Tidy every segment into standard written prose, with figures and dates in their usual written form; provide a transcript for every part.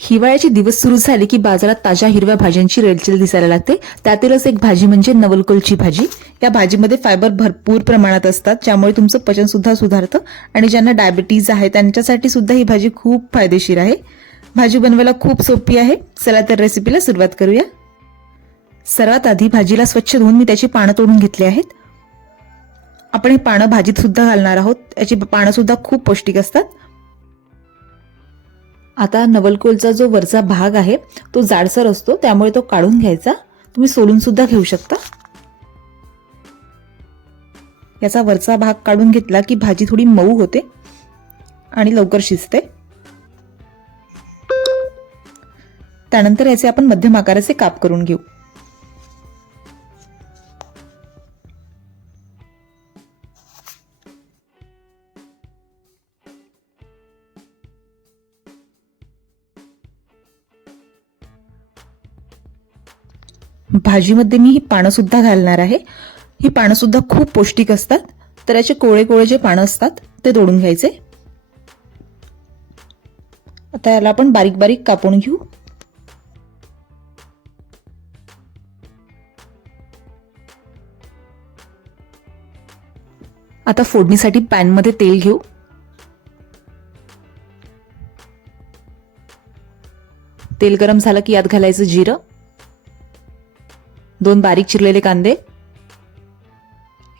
हिवाळ्याचे दिवस सुरू झाले की बाजारात ताज्या हिरव्या भाज्यांची रेलचेल दिसायला लागते. त्यातीलच एक भाजी म्हणजे नवलकोलची भाजी. या भाजीमध्ये फायबर भरपूर प्रमाणात असतात, ज्यामुळे तुमचं पचन सुद्धा सुधारतं आणि ज्यांना डायबिटीज आहे त्यांच्यासाठी सुद्धा ही भाजी खूप फायदेशीर आहे. भाजी बनवायला खूप सोपी आहे. चला तर रेसिपीला सुरुवात करूया. सर्वात आधी भाजीला स्वच्छ धुवून मी त्याची पानं तोडून घेतली आहेत. आपण ही पानं भाजीत सुद्धा घालणार आहोत. याची पानं सुद्धा खूप पौष्टिक असतात. आता नवलकोलचा जो वरचा भाग आहे तो जाडसर असतो, त्यामुळे तो काढून घ्यायचा. तुम्ही सोलून सुद्धा घेऊ शकता. याचा वरचा भाग काढून घेतला की भाजी थोडी मऊ होते आणि लवकर शिजते. त्यानंतर याचे आपण मध्यम आकाराचे काप करून घेऊ. भाजीमध्ये मी ही पानं सुद्धा घालणार आहे. ही पानं सुद्धा खूप पौष्टिक असतात. तर याचे कोळे कोळे जे पानं असतात ते तोडून घ्यायचे. आता याला आपण बारीक बारीक कापून घेऊ. आता फोडणीसाठी पॅन मध्ये तेल घेऊ. तेल गरम झालं की यात घालायचं जिरं, 2 बारीक चिरलेले कांदे.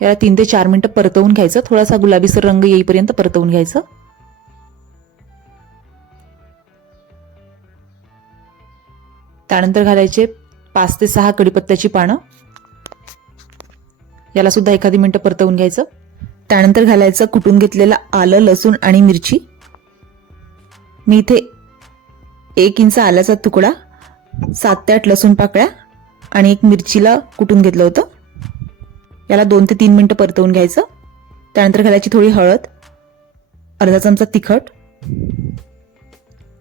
याला 3 ते 4 मिनिटं परतवून घ्यायचं. थोडासा गुलाबीसर रंग येईपर्यंत परतवून घ्यायचं. त्यानंतर घालायचे 5 ते 6 कढीपत्त्याची पानं. याला सुद्धा एखादी मिनिटं परतवून घ्यायचं. त्यानंतर घालायचं कुटून घेतलेलं आलं, लसूण आणि मिरची. मी इथे 1 इंच आल्याचा तुकडा, 7 ते 8 लसूण पाकळ्या आणि 1 मिरचीला कुटून घेतलं होतं. याला 2 ते 3 मिनिटं परतवून घ्यायचं. त्यानंतर घालायची थोडी हळद, अर्धा चमचा तिखट,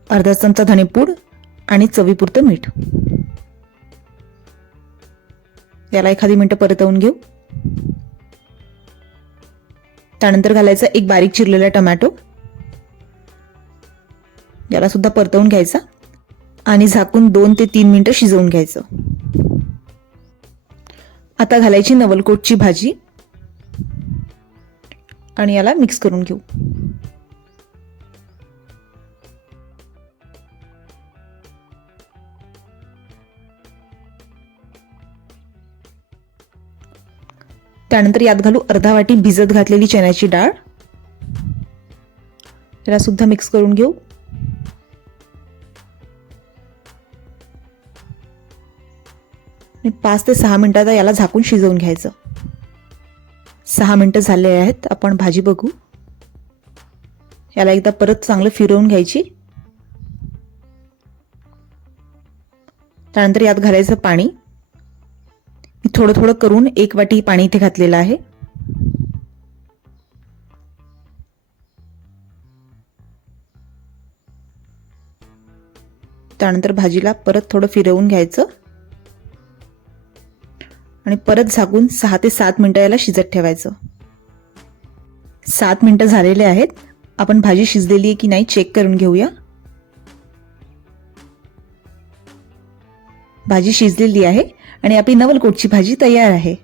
अर्धा चमचा धनेपूड आणि चवीपुरतं मीठ. याला एखादी मिनिटं परतवून घेऊ. त्यानंतर घालायचा 1 बारीक चिरलेला टोमॅटो. याला सुद्धा परतवून घ्यायचा आणि झाकून 2 ते 3 मिनिटं शिजवून घ्यायचं. आता घालायची नवलकोटची भाजी आणि याला मिक्स करून घेऊ. त्यानंतर यात घालू अर्धा वाटी भिजत घातलेली चण्याची डाळ. याला सुद्धा मिक्स करून घेऊ. आणि 5 ते 6 मिनिटात याला झाकून शिजवून घ्यायचं. 6 मिनिटं झाले आहेत. आपण भाजी बघू. याला एकदा परत चांगलं फिरवून घ्यायची. त्यानंतर यात घालायचं पाणी. मी थोडं थोडं करून 1 वाटी पाणी इथे घातलेलं आहे. त्यानंतर भाजीला परत थोडं फिरवून घ्यायचं आणि परत झाकून 6 ते 7 मिनिटं याला शिजत ठेवायचं. 7 मिनिटं झालेले आहेत. आपण भाजी शिजलेली आहे की नाही चेक करून घेऊया. भाजी शिजलेली आहे आणि आपली नवलकोटची भाजी तयार आहे.